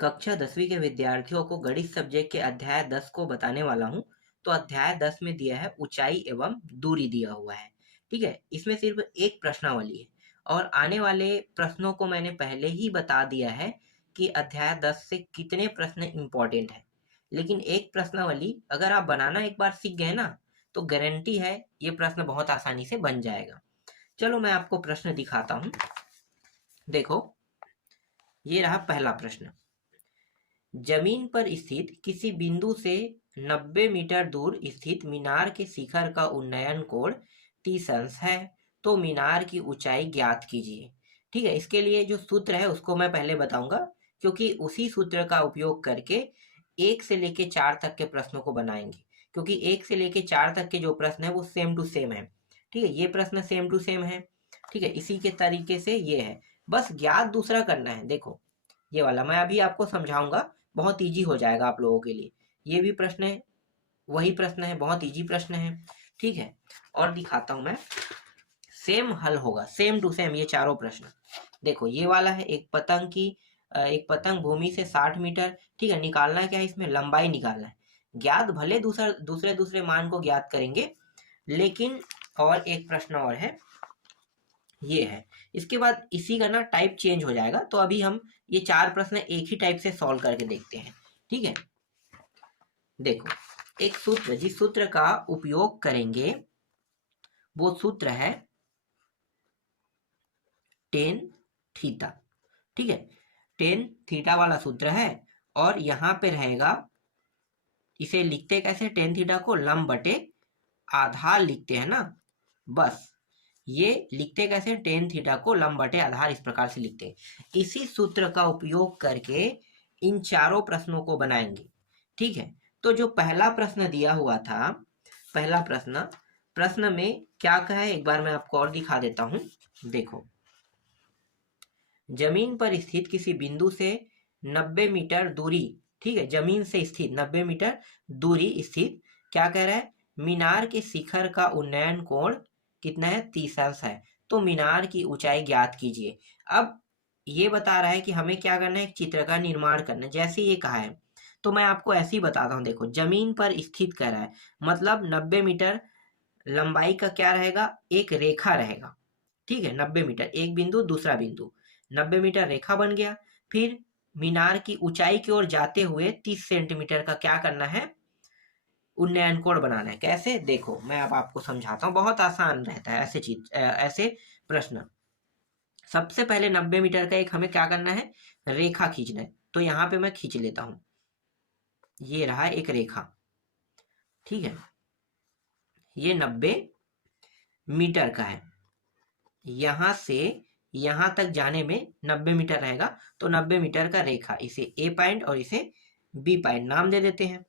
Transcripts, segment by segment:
कक्षा 10वीं के विद्यार्थियों को गणित सब्जेक्ट के अध्याय 10 को बताने वाला हूँ। तो अध्याय 10 में दिया है ऊंचाई एवं दूरी दिया हुआ है। ठीक है, इसमें सिर्फ एक प्रश्नावली है और आने वाले प्रश्नों को मैंने पहले ही बता दिया है कि अध्याय 10 से कितने प्रश्न इंपॉर्टेंट है। लेकिन एक प्रश्नावली अगर आप बनाना एक बार सीख गए ना, तो गारंटी है ये प्रश्न बहुत आसानी से बन जाएगा। चलो मैं आपको प्रश्न दिखाता हूँ। देखो, ये रहा पहला प्रश्न। जमीन पर स्थित किसी बिंदु से 90 मीटर दूर स्थित मीनार के शिखर का उन्नयन कोण 30 अंश है। तो मीनार की ऊंचाई ज्ञात कीजिए। ठीक है, इसके लिए जो सूत्र है उसको मैं पहले बताऊंगा, क्योंकि उसी सूत्र का उपयोग करके 1 से लेके 4 तक के प्रश्नों को बनाएंगे। क्योंकि 1 से लेके 4 तक के जो प्रश्न है वो सेम टू सेम है। ठीक है, ये प्रश्न सेम टू सेम है। ठीक है, इसी के तरीके से ये है, बस ज्ञात दूसरा करना है। देखो, ये वाला मैं अभी आपको समझाऊंगा, बहुत इजी हो जाएगा आप लोगों के लिए। ये भी प्रश्न है, वही प्रश्न है, बहुत इजी प्रश्न है। ठीक है, और दिखाता हूं मैं, सेम हल होगा, सेम टू सेम ये चारों प्रश्न। देखो, ये वाला है एक पतंग भूमि से 60 मीटर। ठीक है, निकालना क्या है, इसमें लंबाई निकालना है। ज्ञात भले दूसरे दूसरे मान को ज्ञात करेंगे, लेकिन और एक प्रश्न और है, ये है। इसके बाद इसी का ना टाइप चेंज हो जाएगा। तो अभी हम ये 4 प्रश्न एक ही टाइप से सॉल्व करके देखते हैं। ठीक है, देखो, एक सूत्र, जिस सूत्र का उपयोग करेंगे वो सूत्र है टेन थीटा। ठीक है, टेन थीटा वाला सूत्र है। और यहां पे रहेगा, इसे लिखते कैसे, टेन थीटा को लंब बटे आधार लिखते हैं ना, बस ये लिखते कैसे, टेन थीटा को लंब बटे आधार इस प्रकार से लिखते हैं। इसी सूत्र का उपयोग करके इन चारों प्रश्नों को बनाएंगे। ठीक है, तो जो पहला प्रश्न दिया हुआ था, पहला प्रश्न में क्या कहा है, एक बार मैं आपको और दिखा देता हूं। देखो, जमीन पर स्थित किसी बिंदु से 90 मीटर दूरी, ठीक है, जमीन से स्थित 90 मीटर दूरी स्थित, क्या कह रहा है, मीनार के शिखर का उन्नयन कोण कितना है, 30 अंश है। तो मीनार की ऊंचाई ज्ञात कीजिए। अब ये बता रहा है कि हमें क्या करना है, एक चित्र का निर्माण करना है, जैसे ये कहा है। तो मैं आपको ऐसे ही बताता हूँ। देखो, जमीन पर स्थित कर रहा है, मतलब 90 मीटर लंबाई का क्या रहेगा, एक रेखा रहेगा। ठीक है, 90 मीटर, एक बिंदु दूसरा बिंदु, 90 मीटर रेखा बन गया। फिर मीनार की ऊंचाई की ओर जाते हुए 30 सेंटीमीटर का क्या करना है, उन्नयन कोण बनाना है। कैसे, देखो मैं अब आपको समझाता हूँ, बहुत आसान रहता है ऐसे चीज, ऐसे प्रश्न। सबसे पहले 90 मीटर का एक हमें क्या करना है, रेखा खींचना है। तो यहाँ पे मैं खींच लेता हूँ, ये रहा एक रेखा। ठीक है, ये 90 मीटर का है। यहां से यहां तक जाने में 90 मीटर रहेगा। तो 90 मीटर का रेखा, इसे ए पॉइंट और इसे बी पॉइंट नाम दे देते हैं।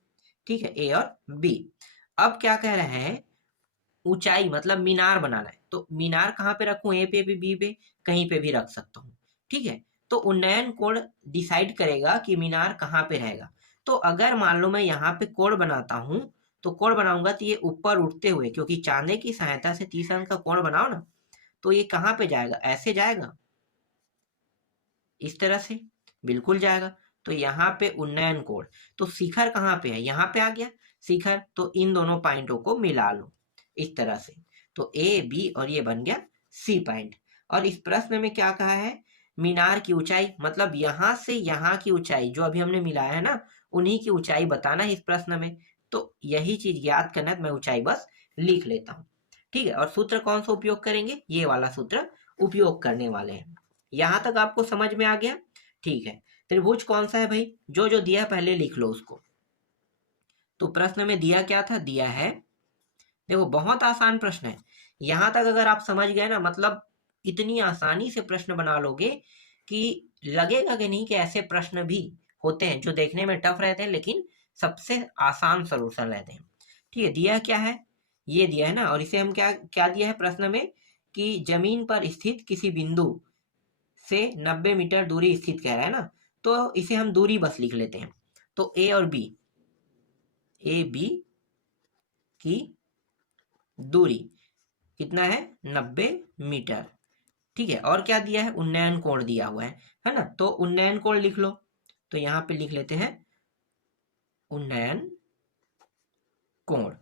ठीक है, ए और बी। अब क्या कह रहे हैं, ऊंचाई मतलब मीनार बनाना है। तो मीनार कहाँ पे रखूं, ए पे भी, बी पे, कहीं पे भी रख सकता हूँ। ठीक है, तो उन्नयन कोण डिसाइड करेगा कि मीनार कहाँ पे रहेगा। तो अगर मान लो मैं यहाँ पे कोण बनाता हूँ, तो कोण बनाऊंगा तो ये ऊपर उठते हुए, क्योंकि चांदे की सहायता से 30 अंश का कोण बनाओ ना, तो ये कहाँ पे जाएगा, ऐसे जाएगा, इस तरह से बिल्कुल जाएगा। तो यहाँ पे उन्नयन कोण, तो शिखर कहाँ पे है, यहाँ पे आ गया शिखर। तो इन दोनों पॉइंटों को मिला लो इस तरह से। तो ए बी और ये बन गया सी पॉइंट। और इस प्रश्न में क्या कहा है, मीनार की ऊंचाई, मतलब यहाँ से यहाँ की ऊंचाई जो अभी हमने मिलाया है ना, उन्हीं की ऊंचाई बताना है इस प्रश्न में। तो यही चीज याद करना है, तो मैं ऊंचाई बस लिख लेता हूँ। ठीक है, और सूत्र कौन सा उपयोग करेंगे, ये वाला सूत्र उपयोग करने वाले हैं। यहां तक आपको समझ में आ गया। ठीक है, त्रिभुज कौन सा है भाई, जो जो दिया पहले लिख लो उसको। तो प्रश्न में दिया क्या था, दिया है, देखो बहुत आसान प्रश्न है। यहां तक अगर आप समझ गए ना, मतलब इतनी आसानी से प्रश्न बना लोगे कि लगेगा कि नहीं कि ऐसे प्रश्न भी होते हैं जो देखने में टफ रहते हैं, लेकिन सबसे आसान सॉल्यूशन रहते हैं। ठीक है, दिया क्या है, ये दिया है ना, और इसे हम क्या क्या दिया है प्रश्न में, कि जमीन पर स्थित किसी बिंदु से 90 मीटर दूरी स्थित कह रहा है ना, तो इसे हम दूरी बस लिख लेते हैं। तो ए और बी, ए बी की दूरी कितना है, 90 मीटर। ठीक है, और क्या दिया है, उन्नयन कोण दिया हुआ है ना, तो उन्नयन कोण लिख लो। तो यहाँ पे लिख लेते हैं उन्नयन कोण।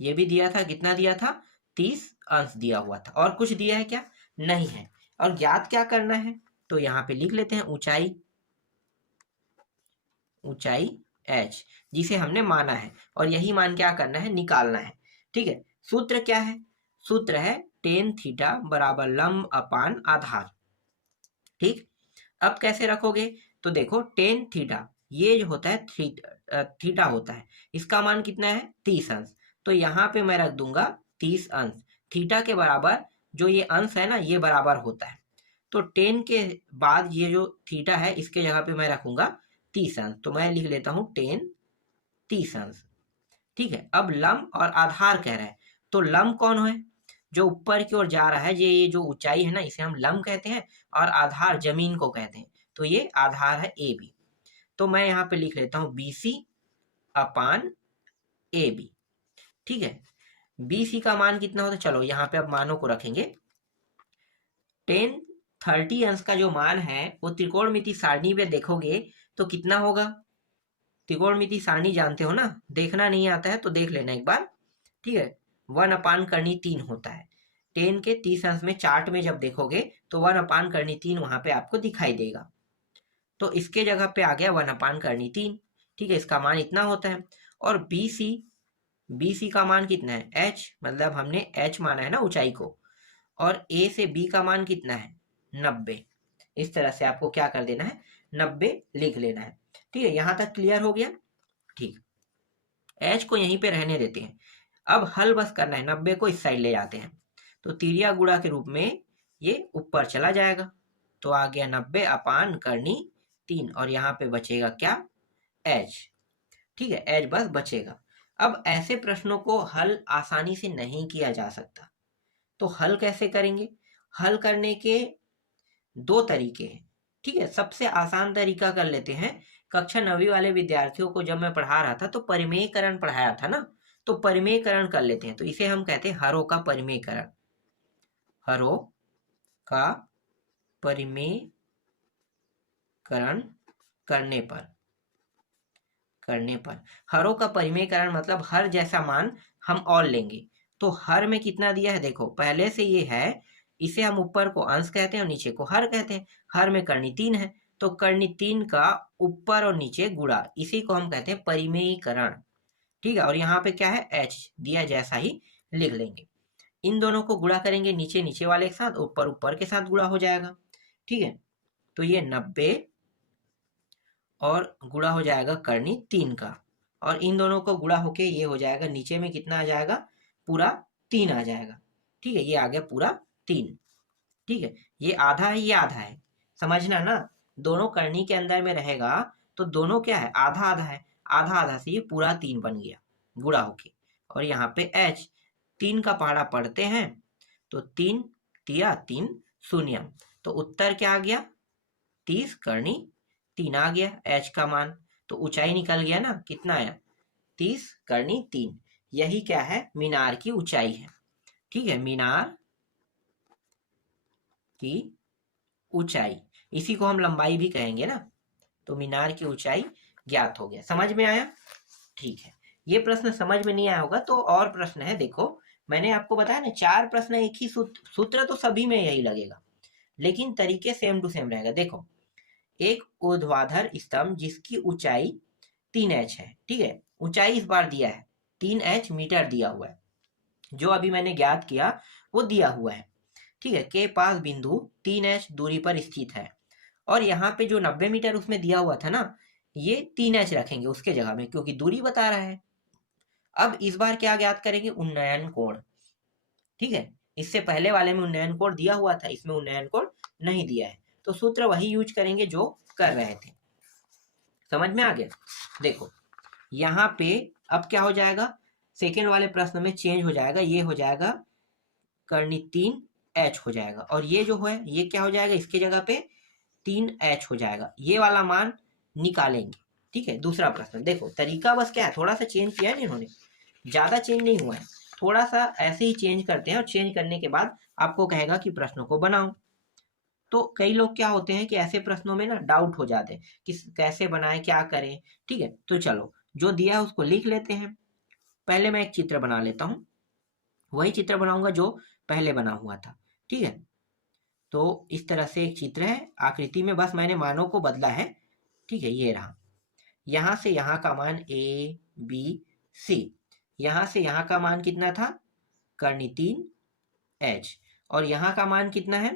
ये भी दिया था, कितना दिया था, 30 अंश दिया हुआ था। और कुछ दिया है क्या, नहीं है। और ज्ञात क्या करना है, तो यहाँ पे लिख लेते हैं ऊंचाई, ऊंचाई h जिसे हमने माना है, और यही मान क्या करना है, निकालना है। ठीक है, सूत्र क्या है, सूत्र है टेन थीटा बराबर लंब अपान आधार। ठीक, अब कैसे रखोगे, तो देखो टेन थीटा ये जो होता है थीटा होता है, इसका मान कितना है, 30 अंश। तो यहाँ पे मैं रख दूंगा 30 अंश, थीटा के बराबर जो ये अंश है ना, ये बराबर होता है। तो टेन के बाद ये जो थीटा है इसके जगह पे मैं रखूंगा 30 अंश, तो मैं लिख लेता हूँ टेन 30 अंश। ठीक है, अब लंब और आधार कह रहा है, तो लंब कौन है, जो ऊपर की ओर जा रहा है, ये जो ऊंचाई है ना, इसे हम लंब कहते हैं, और आधार जमीन को कहते हैं, तो ये आधार है ए बी। तो मैं यहाँ पे लिख लेता हूँ BC अपान AB। ठीक है, BC का मान कितना होता है, चलो यहाँ पे अब मानों को रखेंगे। टेन 30 अंश का जो मान है वो त्रिकोणमिति सारणी में देखोगे तो कितना होगा, त्रिकोणमिति सारणी जानते हो ना, देखना नहीं आता है तो देख लेना एक बार। ठीक है, 1/3 होता है। 10 के 30 अंश में चार्ट में जब देखोगे तो 1/3 वहां पे आपको दिखाई देगा, तो इसके जगह पे आ गया 1/3। ठीक है, इसका मान इतना होता है। और BC का मान कितना है, h, मतलब हमने h माना है ना ऊंचाई को, और A से B का मान कितना है, 90। इस तरह से आपको क्या कर देना है, 90 लिख लेना है। ठीक है, यहां तक क्लियर हो गया। ठीक, h को यहीं पे रहने देते हैं। अब हल बस करना है, 90 को इस साइड ले जाते हैं, तो तिरिया गुणा के रूप में ये ऊपर चला जाएगा, तो आ गया 90/3, और यहाँ पे बचेगा क्या, h। ठीक है, h बस बचेगा। अब ऐसे प्रश्नों को हल आसानी से नहीं किया जा सकता, तो हल कैसे करेंगे, हल करने के दो तरीके हैं। ठीक है, सबसे आसान तरीका कर लेते हैं। कक्षा 9वीं वाले विद्यार्थियों को जब मैं पढ़ा रहा था तो परिमेयकरण पढ़ाया था ना, तो परिमेयकरण कर लेते हैं। तो इसे हम कहते हैं हरों का परिमेयकरण, हरों का परिमेयकरण करने पर हरों का परिमेयकरण मतलब हर जैसा मान हम और लेंगे। तो हर में कितना दिया है, देखो पहले से ये है, इसे हम ऊपर को अंश कहते हैं और नीचे को हर कहते हैं। हर में कर्णी 3 है, तो कर्णी 3 का ऊपर और नीचे गुणा, इसी को हम कहते हैं परिमेयकरण। ठीक है, और यहाँ पे क्या है, h दिया जैसा ही लिख लेंगे। इन दोनों को गुणा करेंगे, नीचे नीचे वाले के साथ, ऊपर ऊपर के साथ गुणा हो जाएगा। ठीक है, तो ये 90 और गुणा हो जाएगा कर्णी 3 का, और इन दोनों को गुणा होके ये हो जाएगा, नीचे में कितना आ जाएगा, पूरा 3 आ जाएगा। ठीक है, ये आ गया पूरा 3। ठीक है, ये आधा है, ये आधा है, समझना ना, दोनों कर्णी के अंदर में रहेगा तो दोनों क्या है, आधा आधा है, आधा आधा से ये पूरा 3 बन गया गुणा होके। और यहाँ पे h 3 का पहाड़ा पढ़ते हैं, तो 3 तिया 3 शून्य, तो उत्तर क्या आ गया, 30 कर्णी 3 आ गया h का मान। तो ऊंचाई निकल गया ना, कितना आया, 30 कर्णी 3। यही क्या है, मीनार की ऊंचाई है। ठीक है, मीनार की ऊंचाई, इसी को हम लंबाई भी कहेंगे ना, तो मीनार की ऊंचाई ज्ञात हो गया। समझ में आया। ठीक है, ये प्रश्न समझ में नहीं आया होगा तो और प्रश्न है, देखो मैंने आपको बताया ना 4 प्रश्न एक ही सूत्र तो सभी में यही लगेगा, लेकिन तरीके सेम टू सेम रहेगा। देखो, एक ऊर्ध्वाधर स्तंभ जिसकी ऊंचाई 3h है। ठीक है, ऊंचाई इस बार दिया है 3h मीटर दिया हुआ है, जो अभी मैंने ज्ञात किया वो दिया हुआ है। ठीक है, के पास बिंदु 3h दूरी पर स्थित है, और यहाँ पे जो 90 मीटर उसमें दिया हुआ था ना, ये 3h रखेंगे उसके जगह में, क्योंकि दूरी बता रहा है। अब इस बार क्या ज्ञात करेंगे, उन्नयन कोण। ठीक है, इससे पहले वाले में उन्नयन कोण दिया हुआ था, इसमें उन्नयन कोण नहीं दिया है, तो सूत्र वही यूज करेंगे जो कर रहे थे। समझ में आ गया। देखो यहाँ पे अब क्या हो जाएगा, सेकेंड वाले प्रश्न में चेंज हो जाएगा, ये हो जाएगा कर्णी 3h हो जाएगा, और ये जो है ये क्या हो जाएगा, इसके जगह पे 3h हो जाएगा, ये वाला मान निकालेंगे। ठीक है, दूसरा प्रश्न देखो, तरीका बस क्या है, थोड़ा सा चेंज किया है इन्होंने, ज्यादा चेंज नहीं हुआ है, थोड़ा सा ऐसे ही चेंज करते हैं, और चेंज करने के बाद आपको कहेगा कि प्रश्नों को बनाओ। तो कई लोग क्या होते हैं कि ऐसे प्रश्नों में ना डाउट हो जाते हैं कि कैसे बनाए, क्या करें। ठीक है, तो चलो जो दिया है उसको लिख लेते हैं। पहले मैं एक चित्र बना लेता हूँ, वही चित्र बनाऊंगा जो पहले बना हुआ था। ठीक है, तो इस तरह से एक चित्र है आकृति में, बस मैंने मानों को बदला है। ठीक है, ये रहा। यहाँ से यहाँ का मान ए बी सी, यहाँ से यहाँ का मान कितना था, कर्णी 3 एच, और यहाँ का मान कितना है,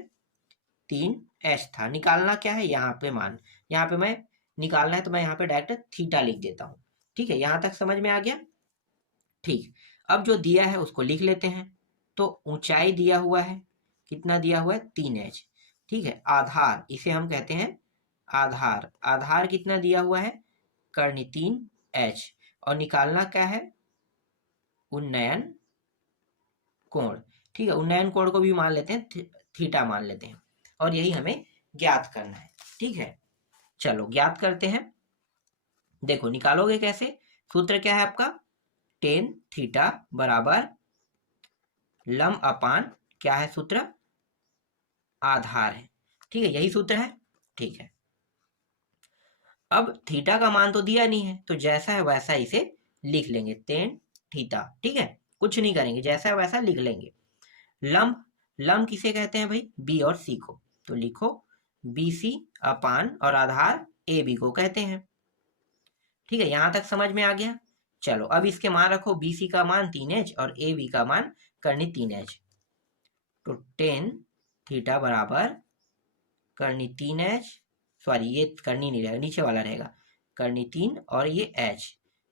3 एच था। निकालना क्या है, यहाँ पे मान, यहाँ पे मैं निकालना है तो मैं यहाँ पे डायरेक्ट थीटा लिख देता हूँ। ठीक है, यहाँ तक समझ में आ गया। ठीक, अब जो दिया है उसको लिख लेते हैं। तो ऊंचाई दिया हुआ है, कितना दिया हुआ है, 3 एच। ठीक है, आधार इसे हम कहते हैं आधार, आधार कितना दिया हुआ है, कर्णी 3 एच, और निकालना क्या है, उन्नयन कोण। ठीक है, उन्नयन कोण को भी मान लेते हैं, थीटा मान लेते हैं, और यही हमें ज्ञात करना है। ठीक है, चलो ज्ञात करते हैं। देखो निकालोगे कैसे, सूत्र क्या है आपका, टेन थीटा बराबर लंब अपान क्या है सूत्र, आधार है। ठीक है, यही सूत्र है। ठीक है, अब थीटा का मान तो दिया नहीं है, तो जैसा है वैसा इसे लिख लेंगे, टेन थीटा। ठीक है, कुछ नहीं करेंगे, जैसा है वैसा लिख लेंगे। लंब, लंब किसे कहते हैं भाई, बी और सी को, तो लिखो बी सी अपान, और आधार ए बी को कहते हैं। ठीक है, यहां तक समझ में आ गया। चलो अब इसके मान रखो, बी सी का मान 3 एच और ए बी का मान कर्णी 3 एच, तो टेन थीटा बराबर कर्णी 3 एच, सॉरी ये कर्णी नहीं रहेगा, नीचे वाला रहेगा, कर्णी 3 और ये एच।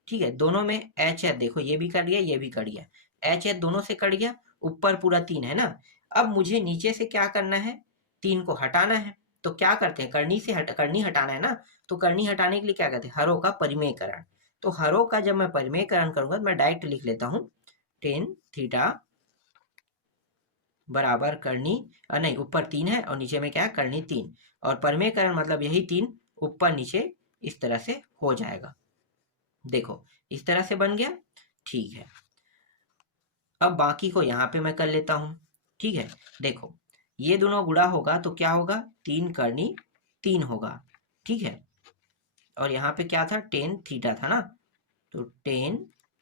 ठीक है, दोनों में एच है, देखो ये भी कट गया ये भी कट गया, एच है दोनों से कट गया, ऊपर पूरा 3 है ना। अब मुझे नीचे से क्या करना है, 3 को हटाना है। तो क्या करते हैं, कर्णी से कर्णी हटाना है ना, तो कर्णी हटाने के लिए क्या करते हैं, हरों का परिमेयकरण। तो हरों का जब मैं परिमेयकरण करूंगा तो मैं डायरेक्ट लिख लेता हूँ, टेन थीटा बराबर कर्णी, नहीं ऊपर 3 है और नीचे में क्या है, कर्णी 3, और परिमेयकरण मतलब यही 3 ऊपर नीचे इस तरह से हो जाएगा। देखो इस तरह से बन गया। ठीक है, अब बाकी को यहाँ पे मैं कर लेता हूँ। ठीक है, देखो ये दोनों गुणा होगा तो क्या होगा, 3 कर्णी 3 होगा। ठीक है, और यहाँ पे क्या था, टेन थीटा था ना, तो टेन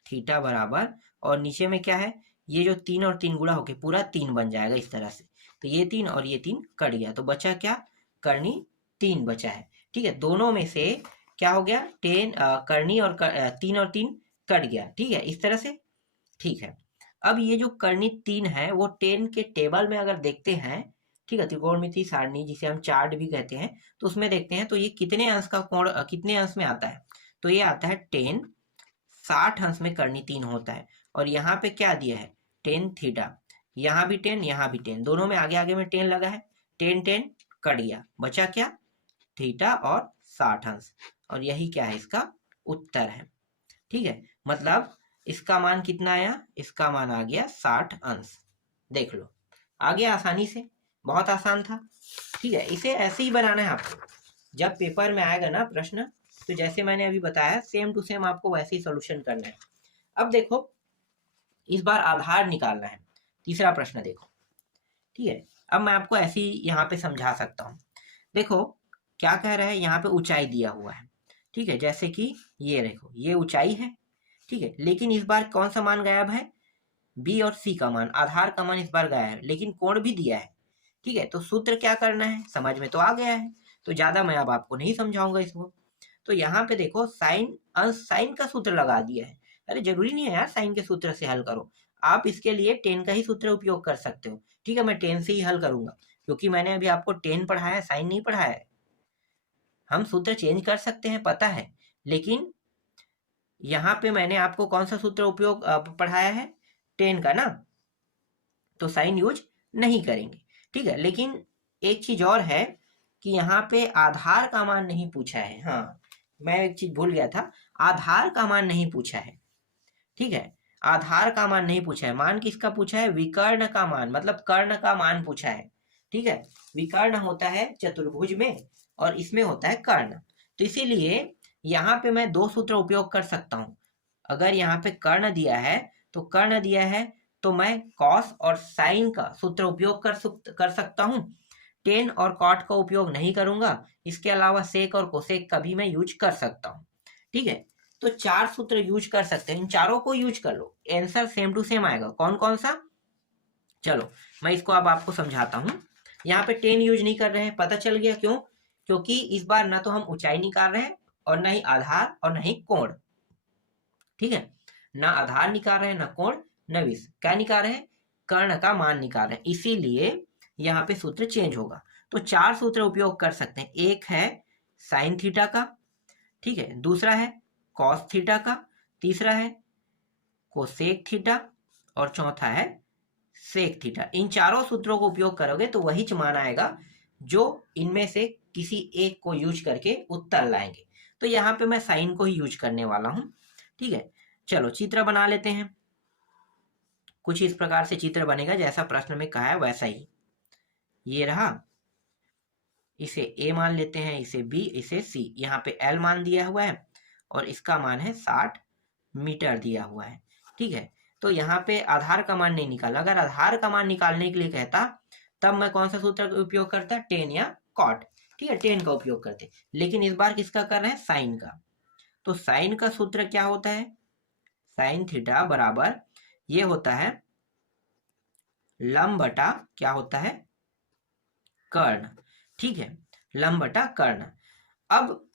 थीटा बराबर, और नीचे में क्या है, ये जो 3 और 3 गुणा होके पूरा 3 बन जाएगा इस तरह से, तो ये 3 और ये 3 कट गया, तो बचा क्या, कर्णी 3 बचा है। ठीक है, दोनों में से क्या हो गया, कर्णी और 3 और 3 कट गया। ठीक है, इस तरह से। ठीक है, अब ये जो कर्णी 3 है वो 10 के टेबल में अगर देखते हैं, ठीक है, त्रिकोणमिति सारणी जिसे हम चार्ट भी कहते हैं, तो उसमें देखते हैं तो ये कितने अंश का कोण, कितने अंश में आता है, तो ये आता है 10, 60 अंश में कर्णी 3 होता है। और यहाँ पे क्या दिया है, 10 थीटा, यहाँ भी 10 यहाँ भी 10, दोनों में आगे आगे में 10 लगा है, 10 10 कट गया, बचा क्या, थीटा और 60 अंश, और यही क्या है, इसका उत्तर है। ठीक है, मतलब इसका मान कितना आया, इसका मान आ गया 60 अंश। देख लो आ गया आसानी से, बहुत आसान था। ठीक है, इसे ऐसे ही बनाना है आपको, जब पेपर में आएगा ना प्रश्न, तो जैसे मैंने अभी बताया सेम टू सेम आपको वैसे ही सोल्यूशन करना है। अब देखो इस बार आधार निकालना है, तीसरा प्रश्न देखो। ठीक है, अब मैं आपको ऐसे ही यहाँ पे समझा सकता हूँ। देखो क्या कह रहा है, यहाँ पे ऊंचाई दिया हुआ है। ठीक है, जैसे कि ये देखो ये ऊंचाई है। ठीक है, लेकिन इस बार कौन सा मान गायब है, बी और सी का मान, आधार का मान इस बार गायब है, लेकिन कोण भी दिया है। ठीक है, तो सूत्र क्या करना है, समझ में तो आ गया है, तो ज्यादा मैं अब आपको नहीं समझाऊंगा इसको। तो यहाँ पे देखो साइन, अंश साइन का सूत्र लगा दिया है। अरे जरूरी नहीं है यार साइन के सूत्र से हल करो, आप इसके लिए 10 का ही सूत्र उपयोग कर सकते हो। ठीक है, मैं 10 से ही हल करूंगा, क्योंकि मैंने अभी आपको 10 पढ़ाया है, साइन नहीं पढ़ाया है। हम सूत्र चेंज कर सकते हैं पता है, लेकिन यहाँ पे मैंने आपको कौन सा सूत्र उपयोग पढ़ाया है, 10 का ना, तो साइन यूज नहीं करेंगे। ठीक है, लेकिन एक चीज और है कि यहाँ पे आधार का मान नहीं पूछा है। हाँ, मैं एक चीज भूल गया था, आधार का मान नहीं पूछा है। ठीक है, आधार का मान नहीं पूछा है, मान किसका पूछा है, विकर्ण का मान, मतलब कर्ण का मान पूछा है। ठीक है, विकर्ण होता है चतुर्भुज में और इसमें होता है कर्ण, तो इसीलिए यहाँ पे मैं 2 सूत्र उपयोग कर सकता हूँ। अगर यहाँ पे कर्ण दिया है, तो कर्ण दिया है तो मैं कॉस और साइन का सूत्र उपयोग कर सकता हूँ। टेन और कॉट का उपयोग नहीं करूंगा। इसके अलावा सेक और कोसेक का भी मैं यूज कर सकता हूँ। ठीक है, तो 4 सूत्र यूज कर सकते हैं, इन चारों को यूज कर लो, आंसर सेम टू सेम आएगा। कौन कौन सा, चलो मैं इसको अब आपको समझाता हूँ। यहाँ पे टेन यूज नहीं कर रहे हैं, पता चल गया क्यों? क्योंकि इस बार ना तो हम ऊंचाई निकाल रहे हैं और ना ही आधार और ना ही कोण। ठीक है, ना आधार निकाल रहे हैं, ना कोण, न विष, क्या निकाल रहे हैं? कर्ण का मान निकाल रहे हैं, इसीलिए यहाँ पे सूत्र चेंज होगा। तो 4 सूत्र उपयोग कर सकते हैं। एक है साइन थीटा का, ठीक है, दूसरा है कॉस थीटा का, तीसरा है कोसेक थीटा और चौथा है सेक थीटा। इन चारों सूत्रों को उपयोग करोगे तो वही मान आएगा जो इनमें से किसी एक को यूज करके उत्तर लाएंगे। तो यहाँ पे मैं साइन को ही यूज करने वाला हूँ। ठीक है, चलो चित्र बना लेते हैं। कुछ इस प्रकार से चित्र बनेगा जैसा प्रश्न में कहा है वैसा ही। ये रहा, इसे ए मान लेते हैं, इसे बी, इसे सी। यहाँ पे एल मान दिया हुआ है और इसका मान है 60 मीटर दिया हुआ है। ठीक है, तो यहाँ पे आधार का मान नहीं निकाला। अगर आधार का मान निकालने के लिए कहता तब मैं कौन सा सूत्र का उपयोग करता? टेन या कॉट। ठीक है, टेन का उपयोग करते, लेकिन इस बार किसका कर रहे हैं? साइन का। तो साइन का सूत्र क्या होता है? साइन थीटा बराबर ये होता है लंब बटा क्या होता है? कर्ण। ठीक है, लंब बटा कर्ण। अब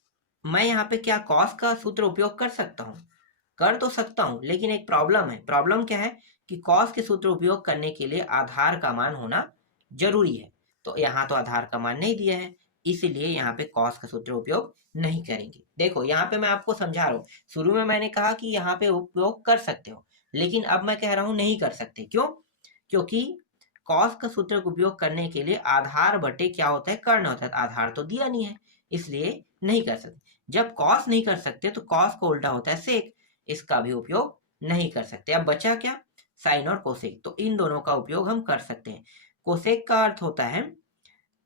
मैं यहाँ पे क्या कॉस का सूत्र उपयोग कर सकता हूँ? कर तो सकता हूँ, लेकिन एक प्रॉब्लम है। प्रॉब्लम क्या है कि कॉस के सूत्र उपयोग करने के लिए आधार का मान होना जरूरी है। तो यहाँ तो आधार का मान नहीं दिया है, इसीलिए यहाँ पे कॉस का सूत्र उपयोग नहीं करेंगे। देखो यहाँ पे मैं आपको समझा रहा हूँ, शुरू में मैंने कहा कि यहाँ पे उपयोग कर सकते हो, लेकिन अब मैं कह रहा हूँ नहीं कर सकते। क्यों? क्योंकि कॉस का सूत्र का उपयोग करने के लिए आधार बटे क्या होता है? कर्ण होता है। आधार तो दिया नहीं है, इसलिए नहीं कर सकते। जब कॉस नहीं कर सकते तो कॉस का उल्टा होता है सेक, इसका भी उपयोग नहीं कर सकते। अब बचा क्या? साइन और कोसेक। तो इन दोनों का उपयोग हम कर सकते हैं। कोसेक का अर्थ होता है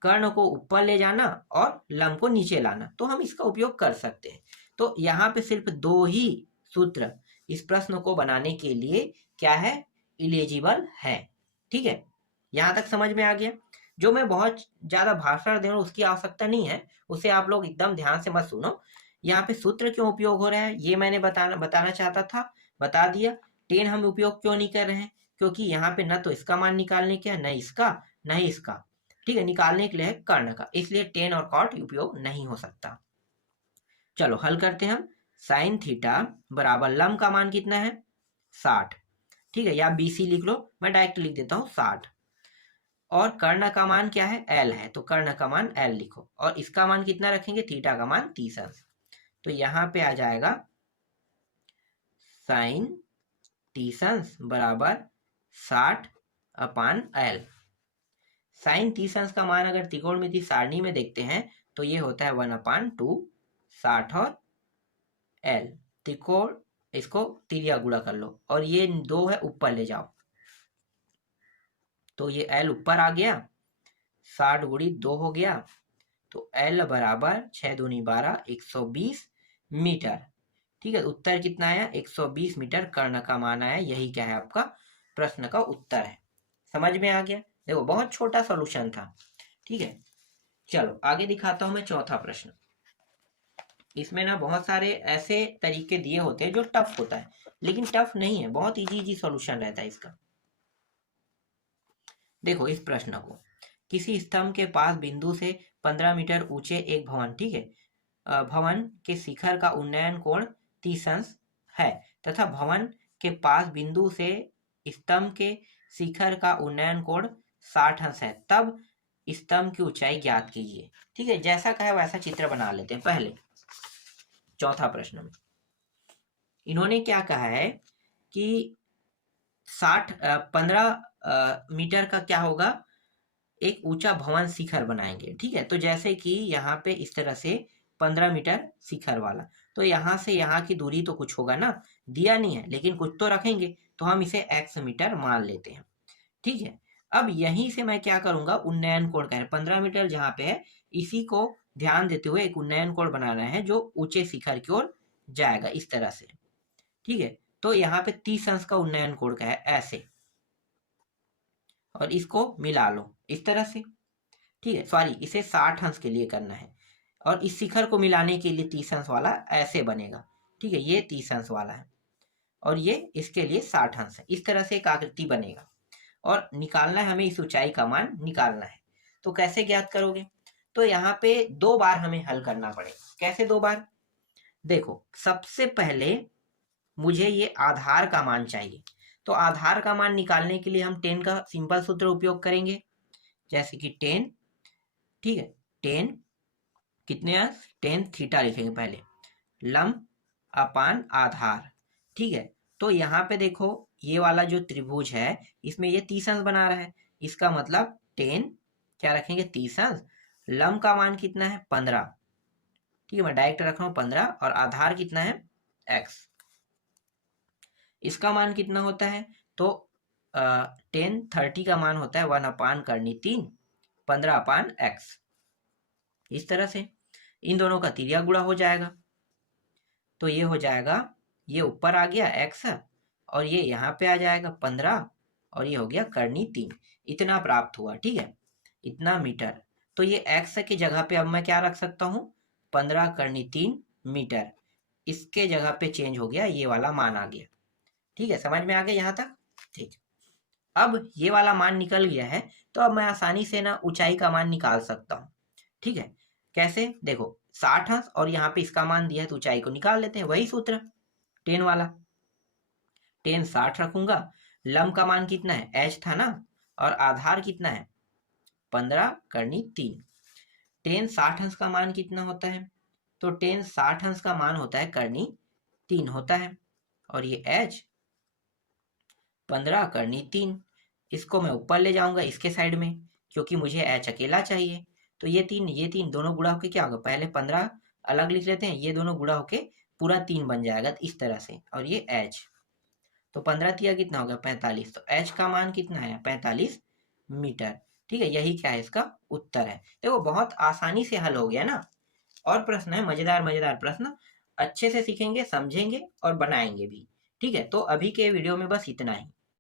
कर्ण को ऊपर ले जाना और लंब को नीचे लाना, तो हम इसका उपयोग कर सकते हैं। तो यहाँ पे सिर्फ 2 ही सूत्र इस प्रश्न को बनाने के लिए क्या है? इलिजिबल है। ठीक है, यहाँ तक समझ में आ गया? जो मैं बहुत ज्यादा भाषण दे रहा हूँ उसकी आवश्यकता नहीं है, उसे आप लोग एकदम ध्यान से मत सुनो। यहाँ पे सूत्र क्यों उपयोग हो रहा है ये मैंने बताना चाहता था, बता दिया। टेन हम उपयोग क्यों नहीं कर रहे हैं? क्योंकि यहाँ पे न तो इसका मान निकालने के, न इसका, न ही इसका। ठीक है, निकालने के लिए है कर्ण का, इसलिए टेन और कॉट उपयोग नहीं हो सकता। चलो हल करते हैं हम। साइन थीटा बराबर लंब का मान कितना है? 60। ठीक है, या बीसी लिख लो, मैं डायरेक्ट लिख देता हूँ 60। और कर्ण का मान क्या है? एल है, तो कर्ण का मान एल लिखो। और इसका मान कितना रखेंगे? थीटा का मान 30 अंश। तो यहाँ पे आ जाएगा साइन 30 अंश बराबर 60/L। साइन 30 अंश का मान अगर त्रिकोणमिति सारणी में देखते हैं तो ये होता है 1/2, 60 और L। त्रिकोण इसको तिरिया गुणा कर लो और ये 2 है ऊपर ले जाओ, तो ये L ऊपर आ गया, 60 गुणी 2 हो गया, तो L बराबर 6 दूनी 12, 120 मीटर। ठीक है, उत्तर कितना आया? 120 मीटर कर्ण का मान आया। यही क्या है? आपका प्रश्न का उत्तर है। समझ में आ गया? देखो बहुत छोटा सॉल्यूशन था। ठीक है, चलो आगे दिखाता हूं मैं चौथा प्रश्न। इसमें ना बहुत सारे ऐसे तरीके दिए होते हैं जो टफ होता है, लेकिन टफ नहीं है, बहुत इजी सॉल्यूशन रहता है इसका। देखो इस प्रश्न को, किसी स्तंभ के पास बिंदु से 15 मीटर ऊंचे एक भवन, ठीक है, भवन के शिखर का उन्नयन कोण 30 अंश है तथा भवन के पास बिंदु से स्तंभ के शिखर का उन्नयन कोण 60 अंश है, तब स्तंभ की ऊंचाई ज्ञात कीजिए। ठीक है, जैसा कहा वैसा चित्र बना लेते हैं। पहले चौथा प्रश्न में इन्होंने क्या कहा है कि 15 मीटर का क्या होगा? एक ऊंचा भवन शिखर बनाएंगे। ठीक है, तो जैसे कि यहाँ पे इस तरह से 15 मीटर शिखर वाला, तो यहाँ से यहाँ की दूरी तो कुछ होगा ना, दिया नहीं है लेकिन कुछ तो रखेंगे, तो हम इसे x मीटर मान लेते हैं। ठीक है, अब यहीं से मैं क्या करूंगा? उन्नयन कोण कह रहे 15 मीटर जहाँ पे है, इसी को ध्यान देते हुए एक उन्नयन कोण बनाना है जो ऊंचे शिखर की ओर जाएगा इस तरह से। ठीक है, तो यहाँ पे 30 अंश का उन्नयन कोण का है ऐसे, और इसको मिला लो इस तरह से। ठीक है, सॉरी, इसे 60 अंश के लिए करना है, और इस शिखर को मिलाने के लिए 30 अंश वाला ऐसे बनेगा। ठीक है, ये 30 अंश वाला है और ये इसके लिए 60 अंश है। इस तरह से एक आकृति बनेगा और निकालना है हमें, इस ऊंचाई का मान निकालना है। तो कैसे ज्ञात करोगे? तो यहाँ पे 2 बार हमें हल करना पड़ेगा। कैसे 2 बार? देखो, सबसे पहले मुझे ये आधार का मान चाहिए, तो आधार का मान निकालने के लिए हम 10 का सिंपल सूत्र उपयोग करेंगे, जैसे कि 10, ठीक है, 10 कितने अंश, 10 थीटा लिखेंगे पहले, लंब अपान आधार। ठीक है, तो यहाँ पे देखो ये वाला जो त्रिभुज है इसमें ये 30 अंश बना रहा है, इसका मतलब 10 क्या रखेंगे, 30 अंश, लंब का मान कितना है, 15। ठीक है, मैं डायरेक्ट रख रहा हूँ 15, और आधार कितना है, x। इसका मान कितना होता है, तो 10 30 का मान होता है 1 अपान करनी 3, 15 अपान x। इस तरह से इन दोनों का तिर्या गुणा हो जाएगा, तो ये हो जाएगा, ये ऊपर आ गया x और ये यहाँ पे आ जाएगा 15 और ये हो गया करनी 3, इतना प्राप्त हुआ। ठीक है, इतना मीटर। तो ये x की जगह पे अब मैं क्या रख सकता हूँ, 15 करनी 3 मीटर, इसके जगह पे चेंज हो गया, ये वाला मान आ गया। ठीक है, समझ में आ गया यहाँ तक? ठीक, अब ये वाला मान निकल गया है, तो अब मैं आसानी से ना ऊंचाई का मान निकाल सकता हूँ। ठीक है, कैसे? देखो 60 अंश और यहाँ पे इसका मान दिया है, तो ऊंचाई को निकाल लेते हैं, वही सूत्र 10 वाला। 10 60 रखूंगा, लंब का मान कितना है, h था ना, और आधार कितना है, 15 करनी 3। 10 60 अंश का मान कितना होता है, तो 10 60 अंश का मान होता है करनी 3 होता है, और ये h 15 करनी 3, इसको मैं ऊपर ले जाऊंगा इसके साइड में, क्योंकि मुझे h अकेला चाहिए। तो ये 3 दोनों गुणा होके क्या होगा, पहले 15 अलग लिख लेते हैं, ये दोनों गुणा होके पूरा 3 बन जाएगा इस तरह से, और ये h, तो 15 तिया कितना होगा, 45। तो h का मान कितना है, 45 मीटर। ठीक है, यही क्या है, इसका उत्तर है। देखो बहुत आसानी से हल हो गया ना। और प्रश्न है, मजेदार मजेदार प्रश्न, अच्छे से सीखेंगे, समझेंगे और बनाएंगे भी। ठीक है, तो अभी के वीडियो में बस इतना ही।